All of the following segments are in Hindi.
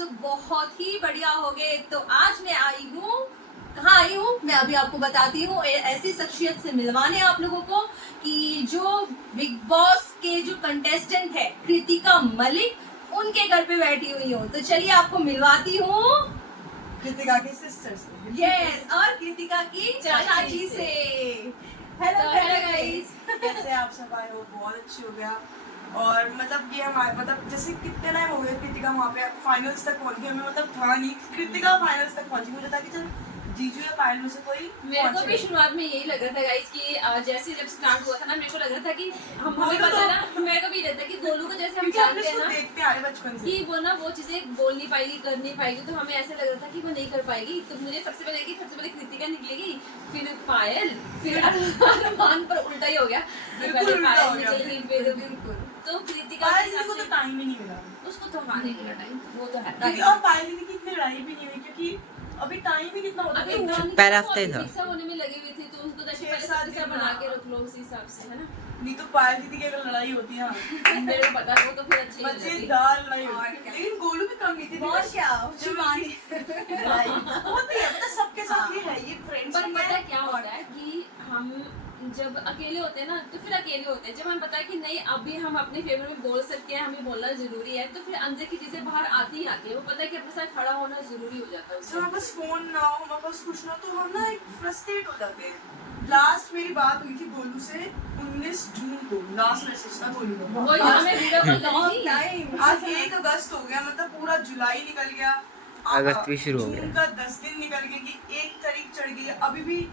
सब बहुत ही बढ़िया होंगे। तो आज मैं आई हूँ, कहाँ आई हूँ मैं अभी आपको बताती हूँ। ऐसी शख्सियत से मिलवाने आप लोगों को कि जो बिग बॉस के जो कंटेस्टेंट है कृतिका मलिक, उनके घर पे बैठी हुई हूँ। तो चलिए आपको मिलवाती हूँ कृतिका की सिस्टर से। यस, और कृतिका की चाची से। हेलो गाइस, कैसे आप सब आए हो? बहुत अच्छी हो गया। और मतलब ये हमारे मतलब जैसे कितने टाइम हो गए कृतिका वहाँ पे फाइनल्स तक पहुँच गई, हमें मतलब था नहीं कृतिका फाइनल्स तक पहुँची। मुझे था कि चल जीजू या पायल में से कोई। मेरे को भी शुरुआत में यही लग रहा था गाइस कि जैसे जब स्टार्ट हुआ था ना, मेरे को लग रहा था कि हमें पता ना, मेरे को भी रहता कि गोलू को जैसे हम जानते हैं ना, देखते आ रहे बचपन से कि वो ना वो चीजें बोल नहीं पाएगी, कर नहीं पाएगी, तो हमें ऐसा लग रहा था कि वो नहीं कर पाएगी। तो मुझे सबसे पहले कृतिका निकलेगी, फिर पायल, फिर अरमान, पर उल्टा ही हो गया। पहले पायल निकलेगी, फिर तो कृतिका को तो टाइम ही नहीं मिला। उसको तो हारने मिला टाइम, वो तो है। और पायल दीदी की इतनी लड़ाई भी नहीं हुई क्योंकि अभी टाइम ही कितना होता है। पहला हफ्ते था, रिक्शा होने में लगी हुई थी, तो उनको 10 दिन बना के रख लो उसी हिसाब से, है ना। नहीं तो पायल दीदी की अगर लड़ाई होती है मेरे को पता है, वो तो फिर अच्छी मजेदार लड़ाई होती है। लेकिन गोलू भी कम नहीं थी बहुत क्या शिवानी लड़ाई होती है, मतलब सबके साथ ये है, ये फ्रेंड्स। पर पता है क्या होता है कि हम जब अकेले होते हैं ना, तो फिर अकेले होते हैं। जब हमें पता है कि नहीं अभी हम अपने फेवर में बोल सकते हैं, हमें बोलना जरूरी है, तो फिर अंदर की चीजें बाहर आती ही आती है। वो पता है कि अपने साथ खड़ा होना जरूरी हो जाता है। जब हमारे पास फोन ना हो, हमारे पास कुछ ना हो, तो हम ना एक फ्रस्ट्रेट हो जाते हैं। लास्ट मेरी बात हुई थी गोलू से 19 जून को, लास्ट मैसेज था गोलू का। वो हमें वीडियो कॉल करी थी। टाइम आज 1 अगस्त हो गया, मतलब पूरा जुलाई निकल गया, अगस्त भी शुरू हो गया। जून का 10 दिन निकल गए कि 1 तारीख चढ़ गई। अभी भी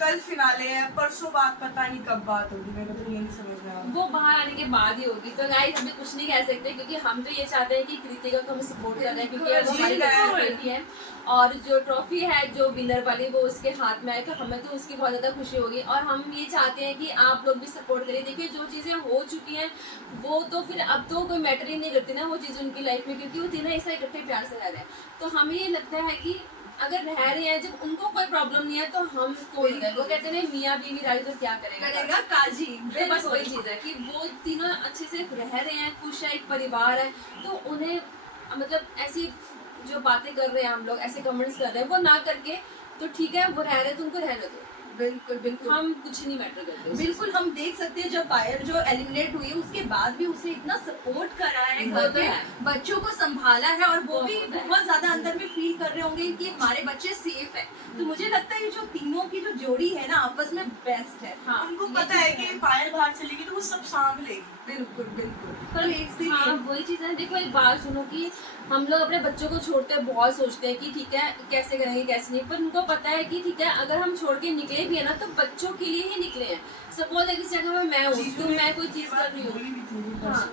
कल फिनाले है, परसों बात पता नहीं कब बात होगी, मेरे को ये नहीं समझ में आ रहा। वो बाहर आने के बाद ही होगी। तो गाइस अभी कुछ नहीं कह सकते, क्योंकि हम तो ये चाहते हैं कि कृतिका को हम सपोर्ट कर रहे हैं, क्योंकि वो हमारी बेटी है। और जो ट्रॉफी है जो विनर वाली वो उसके हाथ में आए, तो हमें तो उसकी बहुत ज़्यादा खुशी होगी। और हम ये चाहते हैं कि आप लोग भी सपोर्ट करें। देखिए जो चीज़ें हो चुकी हैं वो तो फिर अब तो कोई मैटर ही नहीं करती ना वो चीज़ उनकी लाइफ में, क्योंकि वो तीनों ऐसा इकट्ठे प्यार से रह रहे हैं। तो हमें ये लगता है कि अगर रह रहे हैं, जब उनको कोई प्रॉब्लम नहीं है तो हम कोई नहीं। वो कहते हैं मियाँ बीवी राजी तो क्या करेगा काजी। तो बस वही चीज़ है कि वो तीनों अच्छे से रह रहे हैं, खुश है, एक परिवार है। तो उन्हें मतलब ऐसी जो बातें कर रहे हैं हम लोग, ऐसे कमेंट्स कर रहे हैं, वो ना करके तो ठीक है, वो रह रहे तो उनको रहने दो। बिल्कुल बिल्कुल, हम कुछ नहीं मैटर करते। बिल्कुल हम देख सकते हैं जब पायल जो एलिमिनेट हुई उसके बाद भी उसे इतना सपोर्ट करा है, घर पे बच्चों को संभाला है, और वो भी बहुत ज्यादा अंदर में फील कर रहे होंगे कि हमारे बच्चे सेफ है। तो मुझे लगता है ये जो तीनों की जो जोड़ी है ना आपस में बेस्ट है। हाँ, उनको पता है कि पायल बाहर चलेगी तो वो सब सांभ लेगी। बिल्कुल बिल्कुल, पर हाँ वही चीज़ है। देखो एक बात सुनो कि हम लोग अपने बच्चों को छोड़ते हैं, बहुत सोचते हैं कि ठीक है कैसे करेंगे कैसे नहीं, पर उनको पता है कि ठीक है अगर हम छोड़ के निकले भी है ना तो बच्चों के लिए ही निकले हैं। सपोज इस जगह में मैं हूँ तो मैं कोई चीज़ कर रही हूँ, हाँ,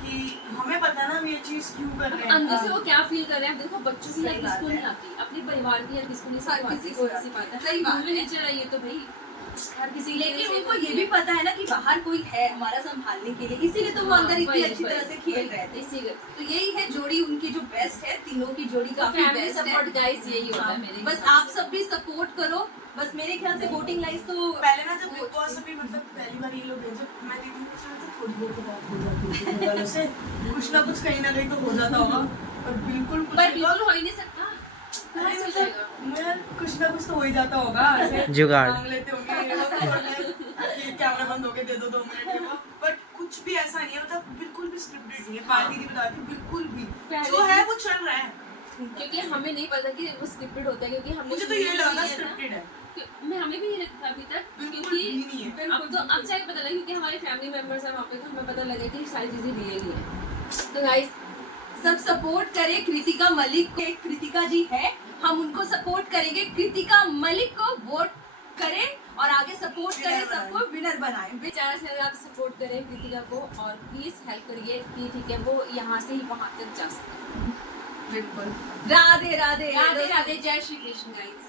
कि हमें पता है ना हम ये चीज क्यों कर रहे हैं, अंदर से वो क्या फील कर रहे हैं। देखो बच्चों की लाइफ किसको नहीं आती, अपने परिवार की लाइफ किसको नहीं आती, किसी को बात है। सही बात है। नेचर है ये तो भाई हर किसी के लिए। लेकिन उनको ये भी पता है ना कि बाहर कोई है हमारा संभालने के लिए, इसीलिए तो वो अंदर इतनी अच्छी तरह से खेल रहे थे। इसी तो यही है जोड़ी उनकी जो बेस्ट है, तीनों की जोड़ी काफी फैमिली बेस्ट सपोर्ट है। गाइस यही होता है मेरे। बस आप सब भी सपोर्ट करो। बस मेरे ख्याल से वोटिंग लाइस तो पहले ना जब बिग बॉस अभी मतलब पहली बार ये लोग गए, जब मैं दीदी को सोचा तो थोड़ी बहुत बात हो जाती है से कुछ ना कुछ कहीं ना कहीं तो हो जाता होगा, पर बिल्कुल कुछ पर बिल्कुल हो ही नहीं सकता। अरे मतलब मैं कुछ ना कुछ तो हो ही जाता होगा, ऐसे जुगाड़ मांग लेते होंगे ये कैमरा बंद हो गया दे दो 2 मिनट के बाद, बट कुछ भी ऐसा नहीं है, मतलब बिल्कुल भी स्क्रिप्टेड नहीं है। पायल दीदी बताती बिल्कुल भी जो है वो चल रहा है, क्योंकि हमें नहीं पता कि वो स्क्रिप्टेड होता है, क्योंकि हमने मुझे तो ये लगा स्क्रिप्टेड है। मैं हमें भी नहीं लगता अभी तक, बिल्कुल क्योंकि भी नहीं है। अब तो अब जाके पता लगा, क्योंकि हमारे फैमिली मेंबर्स हैं वहाँ पे, तो हमें पता लगा कि सारी चीजें रियल ही है। तो गाइस सब सपोर्ट करें कृतिका मलिक को। कृतिका जी है, हम उनको सपोर्ट करेंगे। कृतिका मलिक को वोट करें और आगे सपोर्ट करें, सबको विनर बनाएं। बेचारा से आप सपोर्ट करें कृतिका को, और प्लीज हेल्प करिए कि ठीक है वो यहाँ से ही वहाँ तक जा सके। बिल्कुल। राधे राधे राधे राधे, जय श्री कृष्ण गाइस।